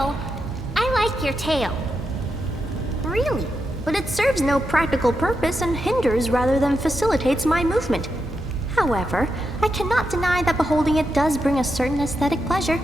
tail. I like your tail. Really? But it serves no practical purpose and hinders rather than facilitates my movement. However, I cannot deny that beholding it does bring a certain aesthetic pleasure.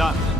Done.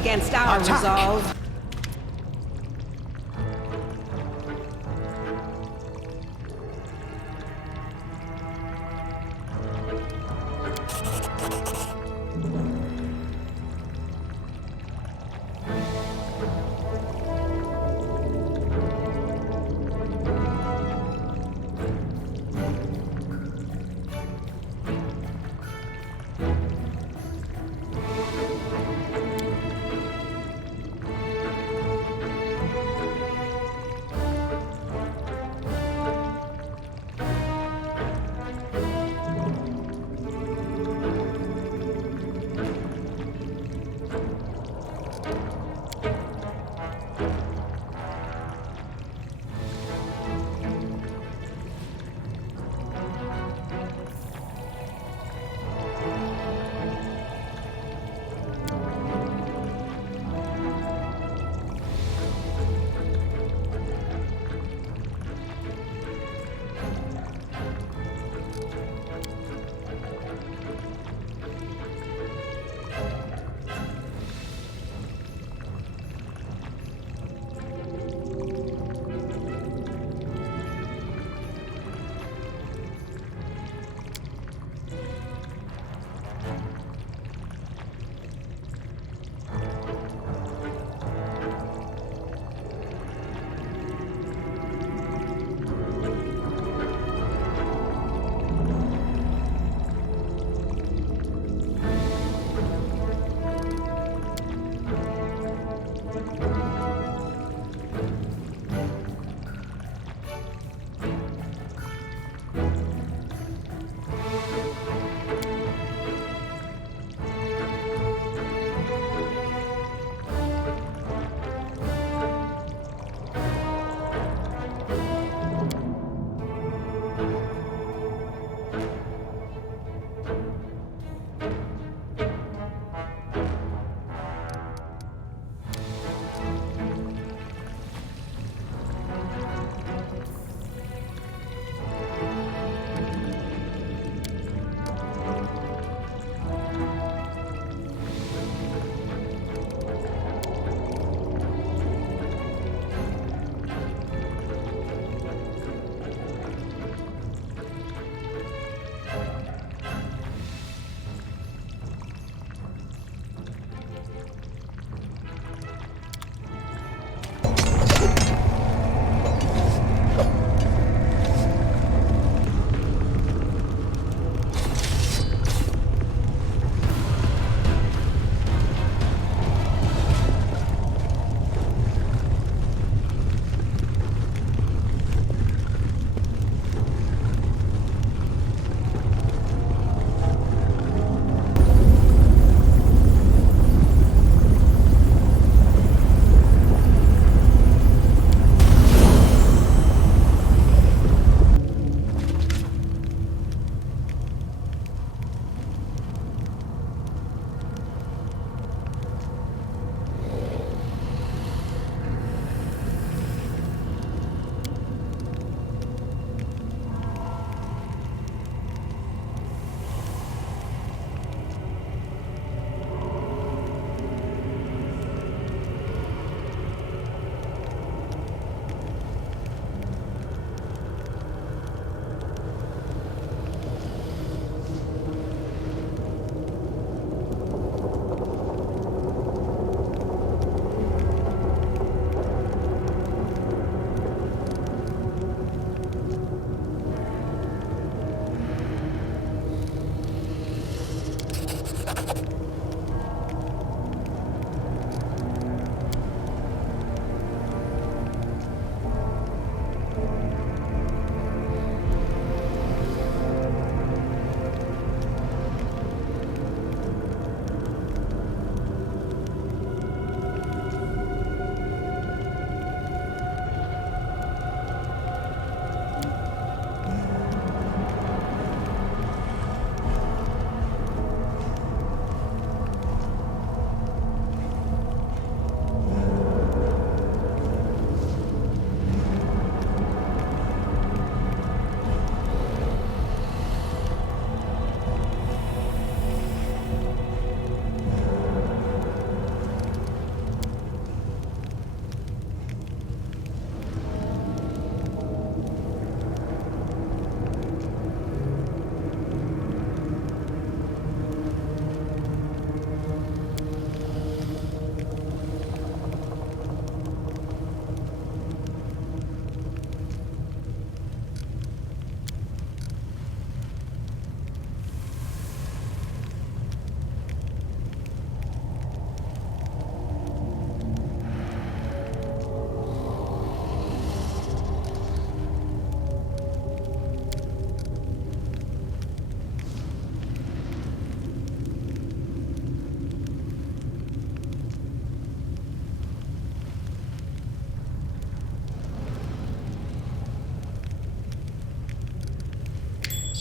against our resolve.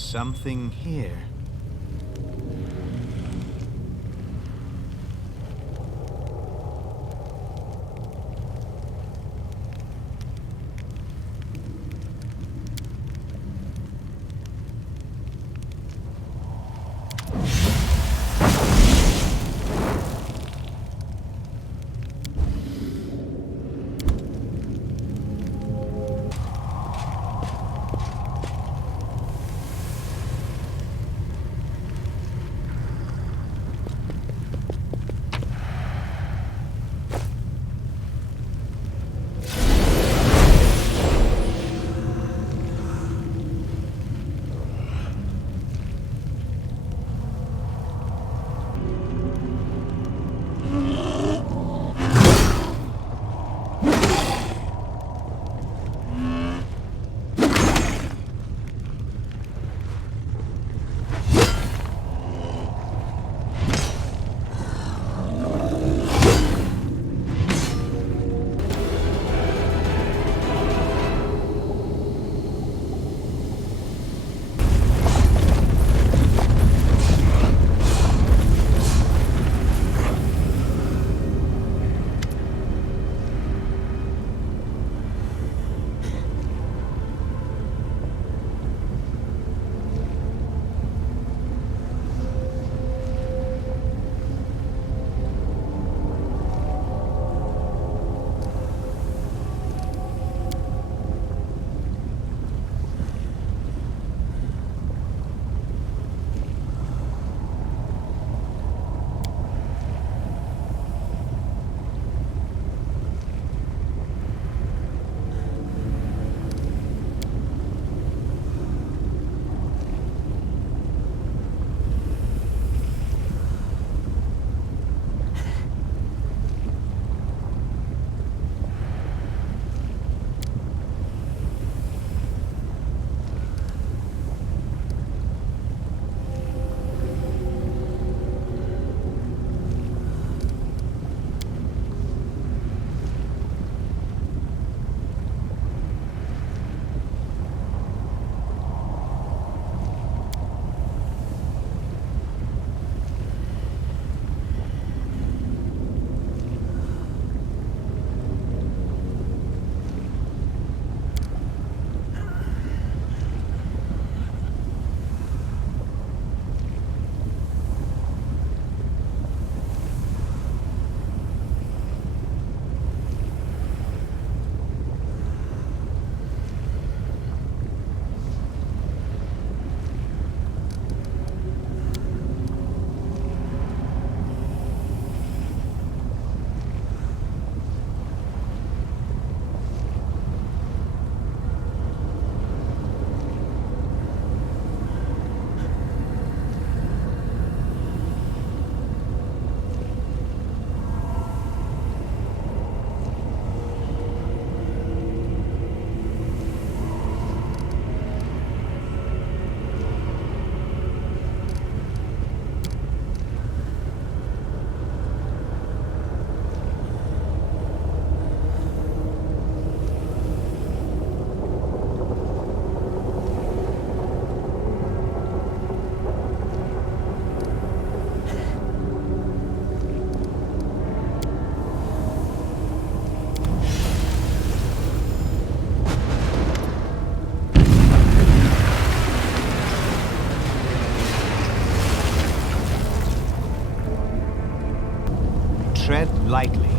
something here. Tread lightly.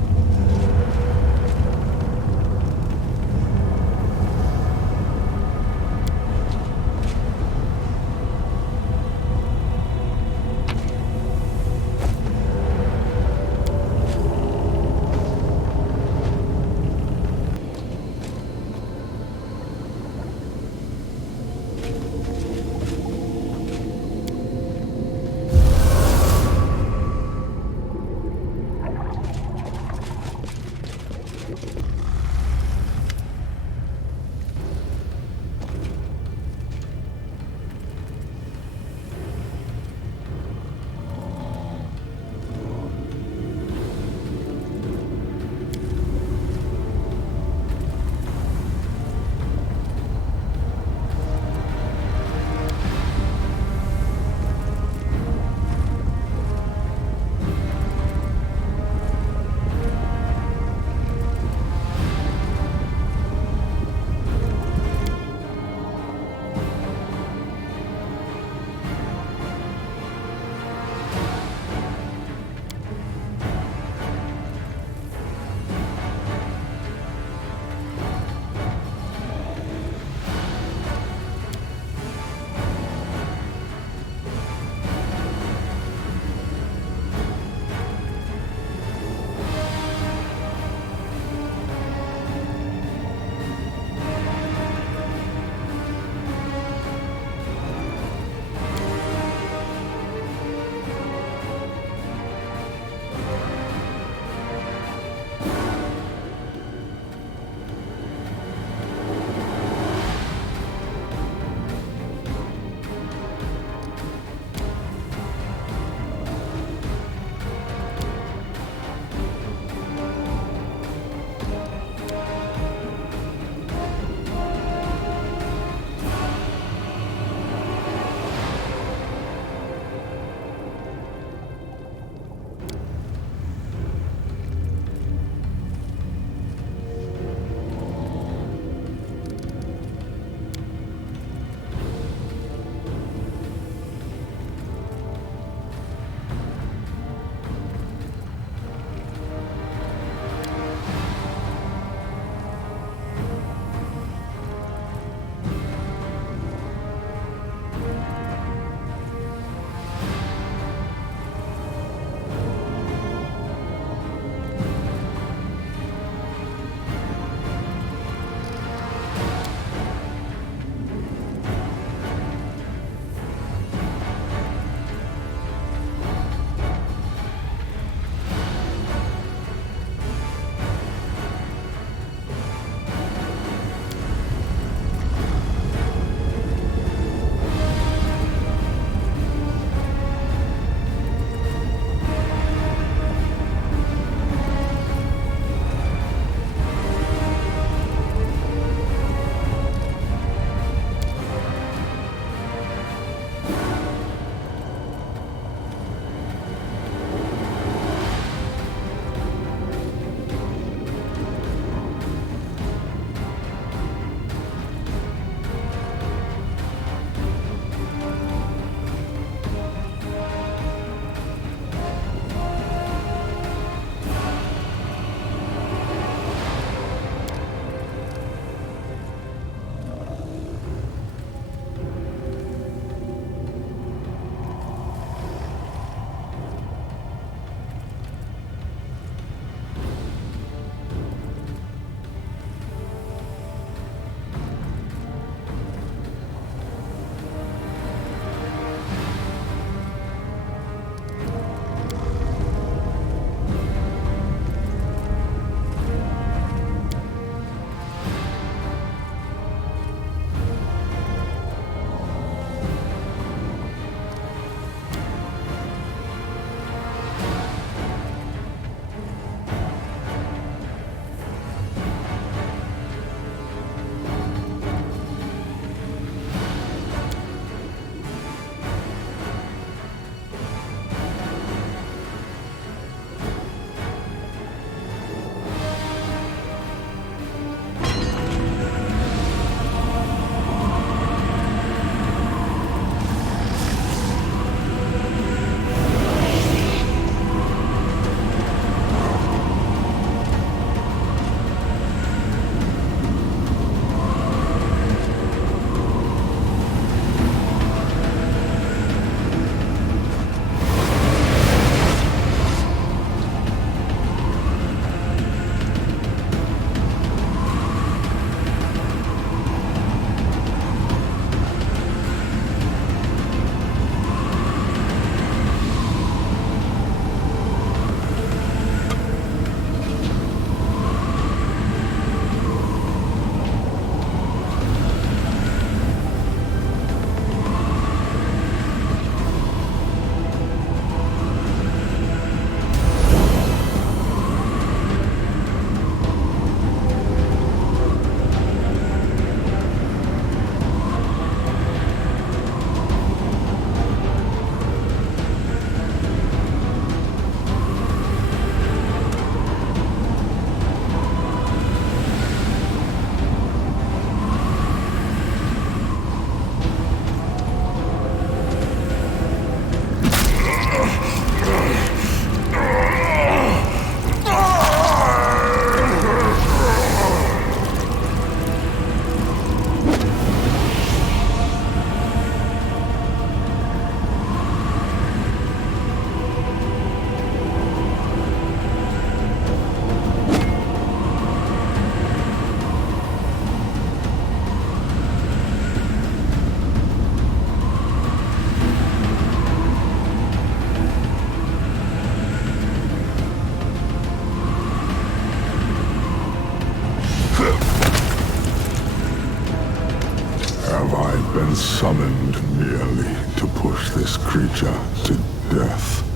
Have I been summoned merely to push this creature to death?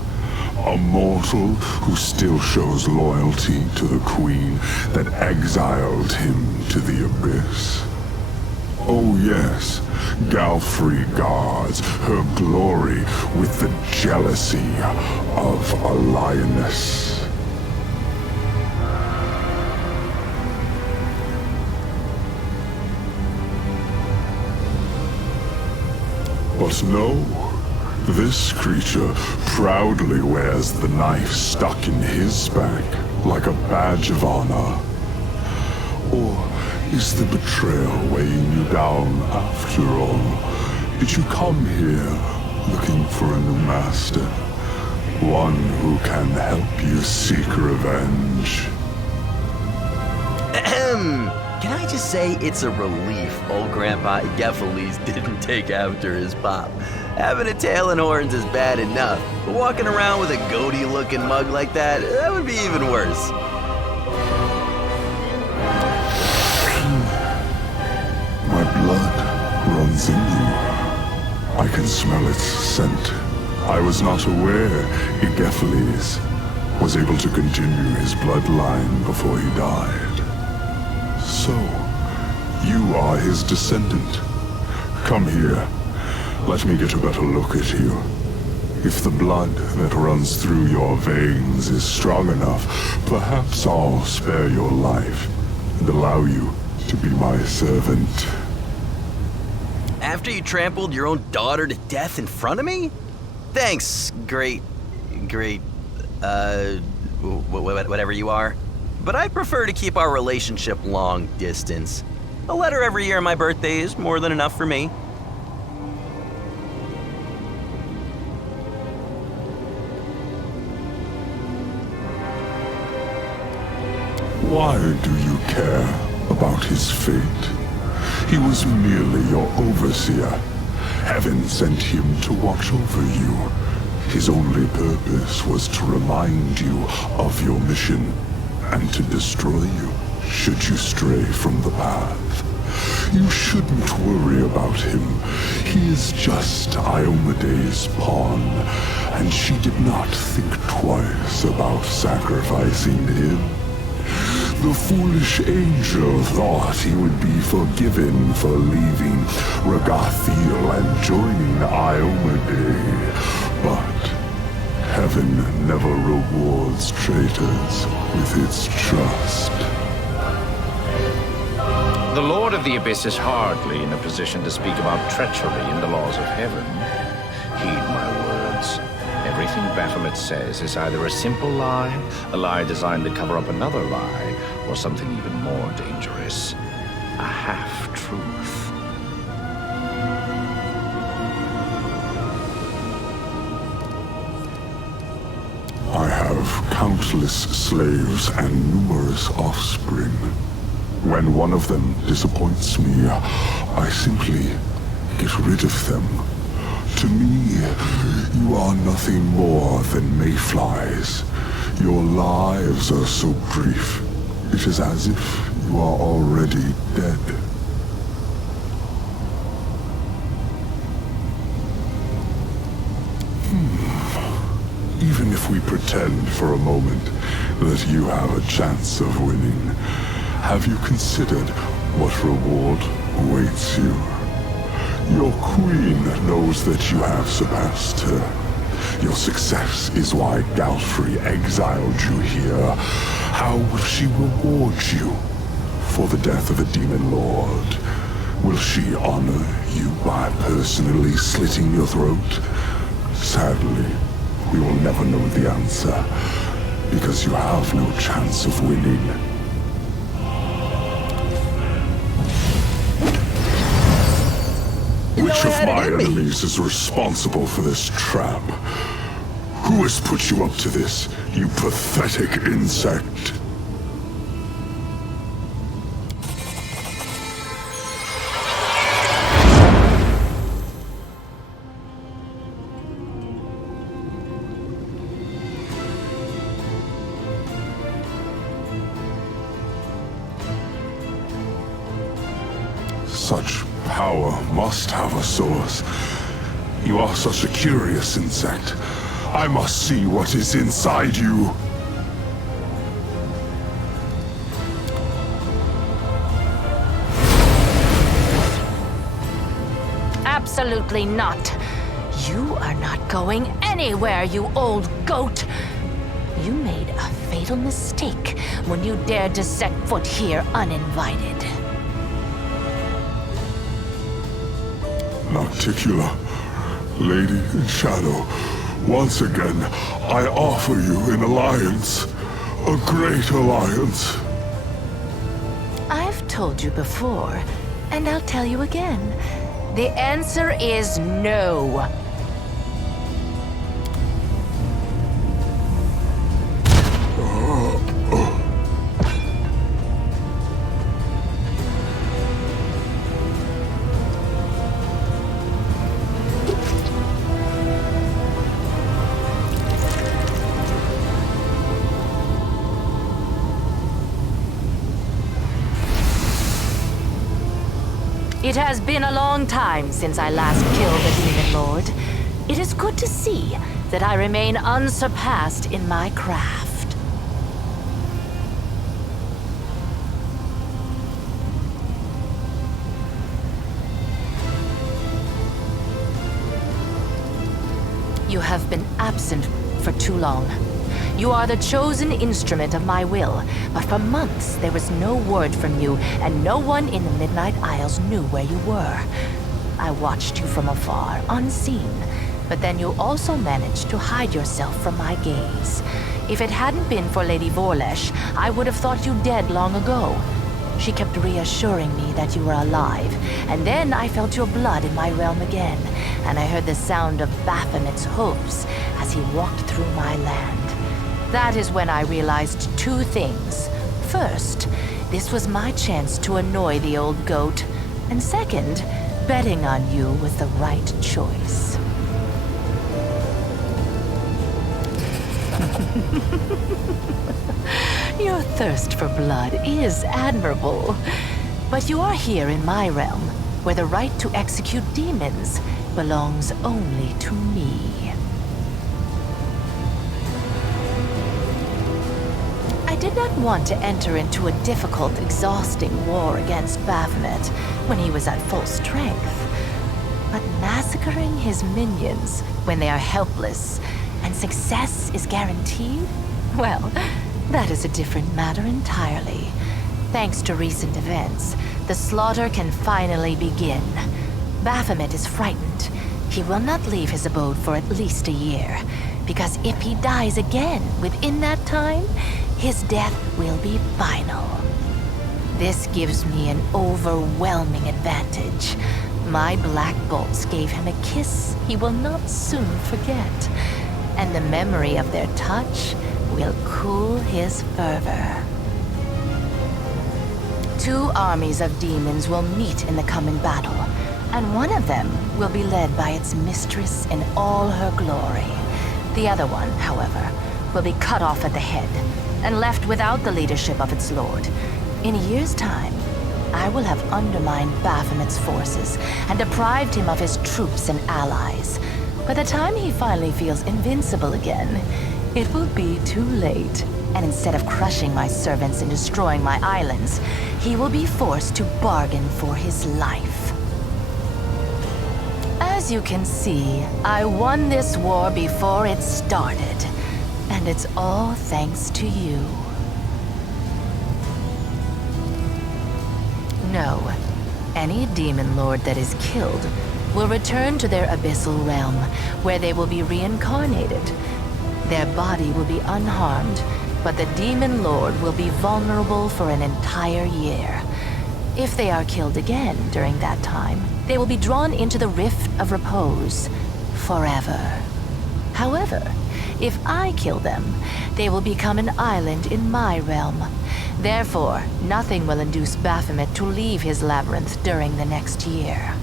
A mortal who still shows loyalty to the queen that exiled him to the abyss. Oh yes, Golfri guards her glory with the jealousy of a lioness. But no, this creature proudly wears the knife stuck in his back like a badge of honor. Or is the betrayal weighing you down after all? Did you come here looking for a new master? One who can help you seek revenge? Ahem. Can I just say it's a relief old Grandpa Geffeles didn't take after his pop. Having a tail and horns is bad enough, but walking around with a goatee-looking mug like that would be even worse. My blood runs in you. I can smell its scent. I was not aware Igephiles was able to continue his bloodline before he died. So, you are his descendant. Come here. Let me get a better look at you. If the blood that runs through your veins is strong enough, perhaps I'll spare your life and allow you to be my servant. After you trampled your own daughter to death in front of me? Thanks, great, whatever you are. But I prefer to keep our relationship long distance. A letter every year on my birthday is more than enough for me. Why do you care about his fate? He was merely your overseer. Heaven sent him to watch over you. His only purpose was to remind you of your mission and to destroy you should you stray from the path. You shouldn't worry about him. He is just Iomede's pawn, and she did not think twice about sacrificing him. The foolish angel thought he would be forgiven for leaving Ragathiel and joining Iomede, but heaven never rewards traitors with its trust. The Lord of the Abyss is hardly in a position to speak about treachery in the laws of heaven. Heed my words. Everything Baphomet says is either a simple lie, a lie designed to cover up another lie, or something even more dangerous, a half-truth. I have countless slaves and numerous offspring. When one of them disappoints me, I simply get rid of them. To me, you are nothing more than mayflies. Your lives are so brief, it is as if you are already dead. Even if we pretend for a moment that you have a chance of winning, have you considered what reward awaits you? Your queen knows that you have surpassed her. Your success is why Golfri exiled you here. How will she reward you for the death of a demon lord? Will she honor you by personally slitting your throat? Sadly, we will never know the answer, because you have no chance of winning. Which of my enemies is responsible for this trap? Who has put you up to this, you pathetic insect? Such power must have a source. You are such a curious insect. I must see what is inside you. Absolutely not. You are not going anywhere, you old goat. You made a fatal mistake when you dared to set foot here uninvited. Nocticula, Lady in Shadow, once again, I offer you an alliance. A great alliance. I've told you before, and I'll tell you again. The answer is no. It has been a long time since I last killed a demon lord. It is good to see that I remain unsurpassed in my craft. You have been absent for too long. You are the chosen instrument of my will, but for months there was no word from you, and no one in the Midnight Isles knew where you were. I watched you from afar, unseen, but then you also managed to hide yourself from my gaze. If it hadn't been for Lady Vorlesh, I would have thought you dead long ago. She kept reassuring me that you were alive, and then I felt your blood in my realm again, and I heard the sound of Baphomet's hooves as he walked through my land. That is when I realized two things. First, this was my chance to annoy the old goat. And second, betting on you was the right choice. Your thirst for blood is admirable. But you are here in my realm, where the right to execute demons belongs only to me. I did not want to enter into a difficult, exhausting war against Baphomet when he was at full strength. But massacring his minions when they are helpless and success is guaranteed? Well, that is a different matter entirely. Thanks to recent events, the slaughter can finally begin. Baphomet is frightened. He will not leave his abode for at least a year, because if he dies again within that time, his death will be final. This gives me an overwhelming advantage. My black bolts gave him a kiss he will not soon forget, and the memory of their touch will cool his fervor. Two armies of demons will meet in the coming battle, and one of them will be led by its mistress in all her glory. The other one, however, will be cut off at the head and left without the leadership of its lord. In a year's time, I will have undermined Baphomet's forces and deprived him of his troops and allies. By the time he finally feels invincible again, it will be too late. And instead of crushing my servants and destroying my islands, he will be forced to bargain for his life. As you can see, I won this war before it started. And it's all thanks to you. No, any demon lord that is killed will return to their abyssal realm, where they will be reincarnated. Their body will be unharmed, but the demon lord will be vulnerable for an entire year. If they are killed again during that time, they will be drawn into the Rift of Repose forever. However, if I kill them, they will become an island in my realm. Therefore, nothing will induce Baphomet to leave his labyrinth during the next year.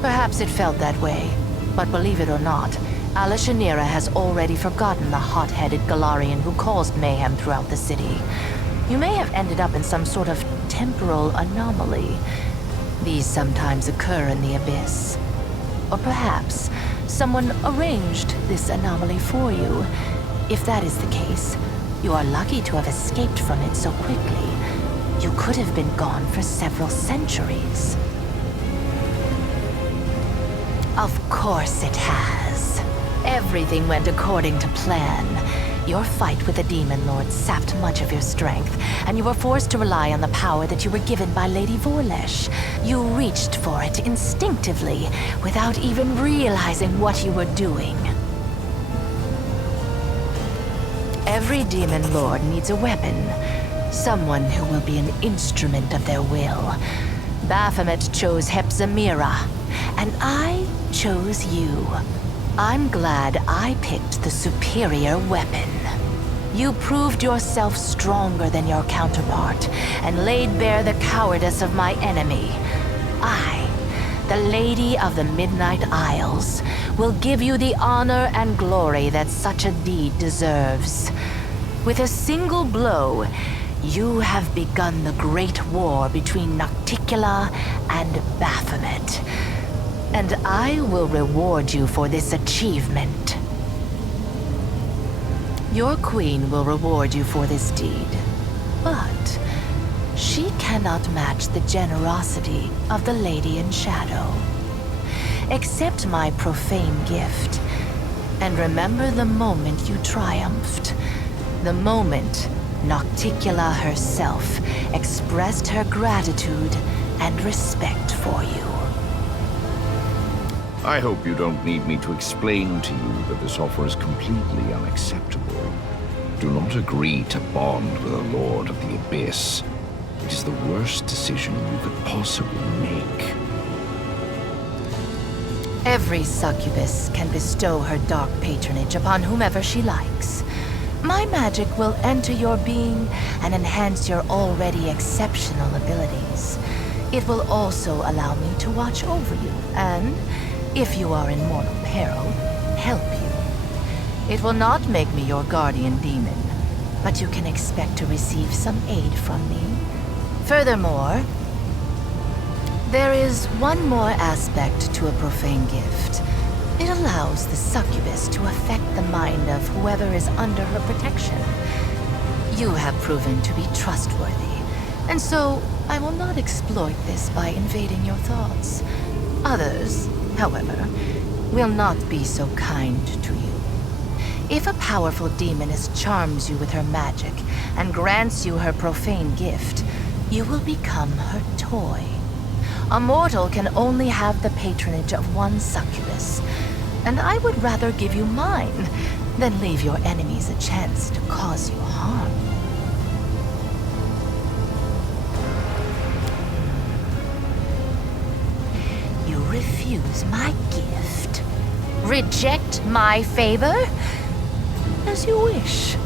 Perhaps it felt that way, but believe it or not, Alishanira has already forgotten the hot-headed Galarian who caused mayhem throughout the city. You may have ended up in some sort of temporal anomaly. These sometimes occur in the abyss. Or perhaps someone arranged this anomaly for you. If that is the case, you are lucky to have escaped from it so quickly. You could have been gone for several centuries. Of course it has. Everything went according to plan. Your fight with the Demon Lord sapped much of your strength, and you were forced to rely on the power that you were given by Lady Vorlesh. You reached for it instinctively, without even realizing what you were doing. Every Demon Lord needs a weapon. Someone who will be an instrument of their will. Baphomet chose Hepzamira, and I chose you. I'm glad I picked the superior weapon. You proved yourself stronger than your counterpart, and laid bare the cowardice of my enemy. I, the Lady of the Midnight Isles, will give you the honor and glory that such a deed deserves. With a single blow, you have begun the great war between Nocticula and Baphomet. And I will reward you for this achievement. Your queen will reward you for this deed, but she cannot match the generosity of the Lady in Shadow. Accept my profane gift, and remember the moment you triumphed. The moment Nocticula herself expressed her gratitude and respect for you. I hope you don't need me to explain to you that this offer is completely unacceptable. Do not agree to bond with a Lord of the Abyss. It is the worst decision you could possibly make. Every succubus can bestow her dark patronage upon whomever she likes. My magic will enter your being and enhance your already exceptional abilities. It will also allow me to watch over you and, if you are in mortal peril, help you. It will not make me your guardian demon, but you can expect to receive some aid from me. Furthermore, there is one more aspect to a profane gift. It allows the succubus to affect the mind of whoever is under her protection. You have proven to be trustworthy, and so I will not exploit this by invading your thoughts. Others, however, will not be so kind to you. If a powerful demoness charms you with her magic and grants you her profane gift, you will become her toy. A mortal can only have the patronage of one succubus, and I would rather give you mine than leave your enemies a chance to cause you harm. You refuse my gift? Reject my favor? As you wish.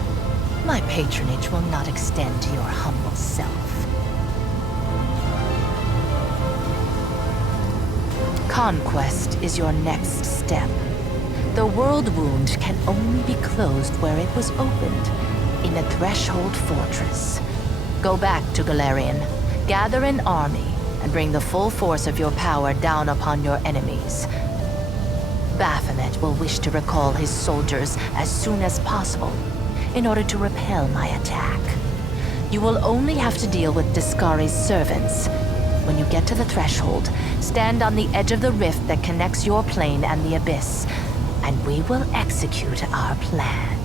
My patronage will not extend to your humble self. Conquest is your next step. The world wound can only be closed where it was opened, in a threshold fortress. Go back to Galarian, gather an army, and bring the full force of your power down upon your enemies. Baphomet will wish to recall his soldiers as soon as possible, in order to repel my attack. You will only have to deal with Discari's servants. When you get to the threshold, stand on the edge of the rift that connects your plane and the abyss, and we will execute our plan.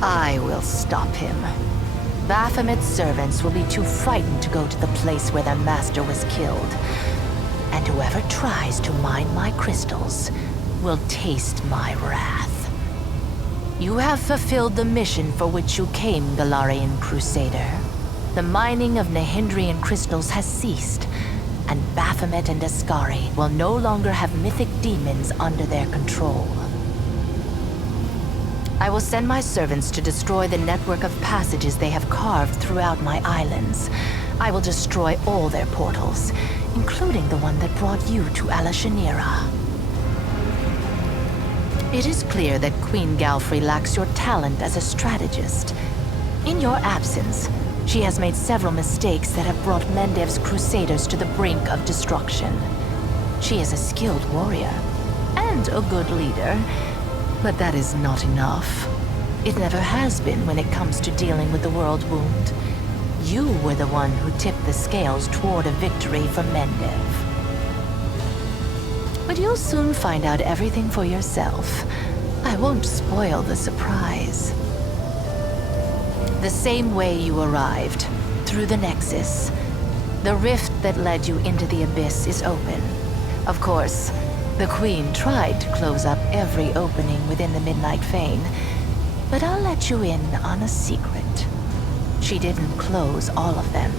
I will stop him. Baphomet's servants will be too frightened to go to the place where their master was killed. And whoever tries to mine my crystals will taste my wrath. You have fulfilled the mission for which you came, Galarian Crusader. The mining of Nehindrian crystals has ceased, and Baphomet and Discari will no longer have mythic demons under their control. I will send my servants to destroy the network of passages they have carved throughout my islands. I will destroy all their portals, including the one that brought you to Alashanira. It is clear that Queen Golfri lacks your talent as a strategist. In your absence, she has made several mistakes that have brought Mendev's crusaders to the brink of destruction. She is a skilled warrior, and a good leader, but that is not enough. It never has been when it comes to dealing with the world wound. You were the one who tipped the scales toward a victory for Mendev. But you'll soon find out everything for yourself. I won't spoil the surprise. The same way you arrived, through the Nexus. The rift that led you into the Abyss is open. Of course, the Queen tried to close up every opening within the Midnight Fane, but I'll let you in on a secret. She didn't close all of them.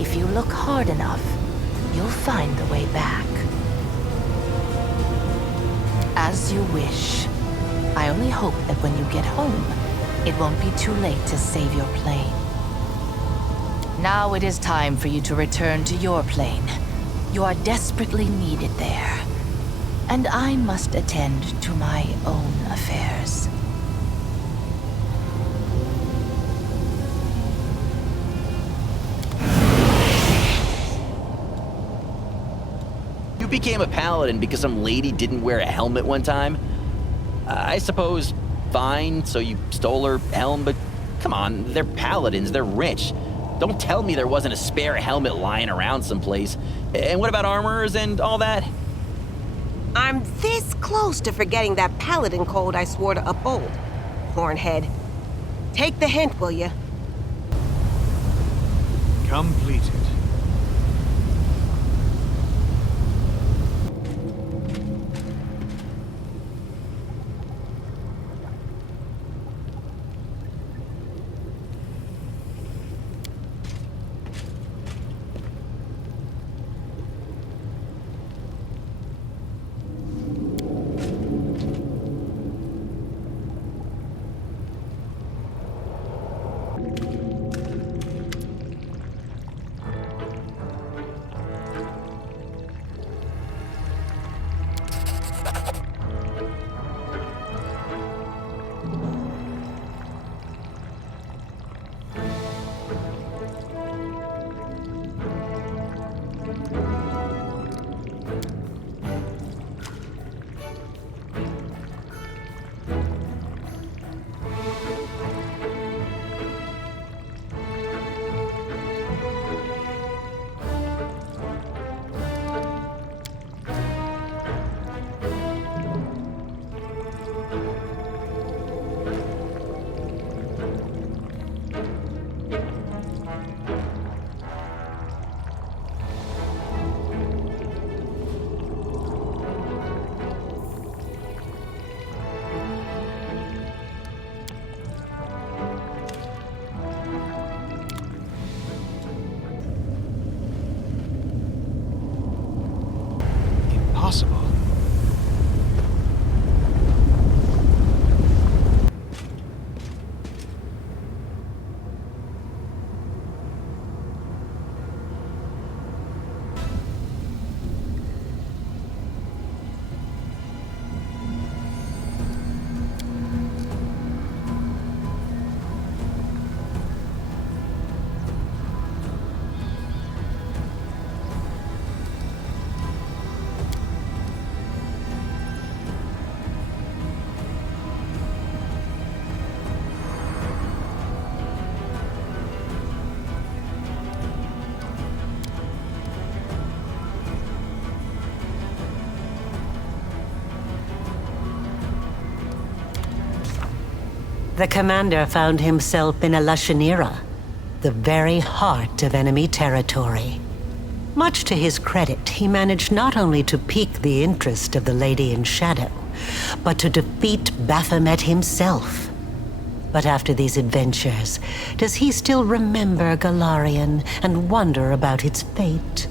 If you look hard enough, you'll find the way back. As you wish. I only hope that when you get home, it won't be too late to save your plane. Now it is time for you to return to your plane. You are desperately needed there. And I must attend to my own affairs. You became a paladin because some lady didn't wear a helmet one time? I suppose, fine, so you stole her helm, but come on, they're paladins, they're rich. Don't tell me there wasn't a spare helmet lying around someplace. And what about armors and all that? I'm this close to forgetting that paladin code I swore to uphold. Hornhead. Take the hint, will you? Completed. Impossible. The commander found himself in a Lashanira, the very heart of enemy territory. Much to his credit, he managed not only to pique the interest of the Lady in Shadow, but to defeat Baphomet himself. But after these adventures, does he still remember Galarian and wonder about its fate?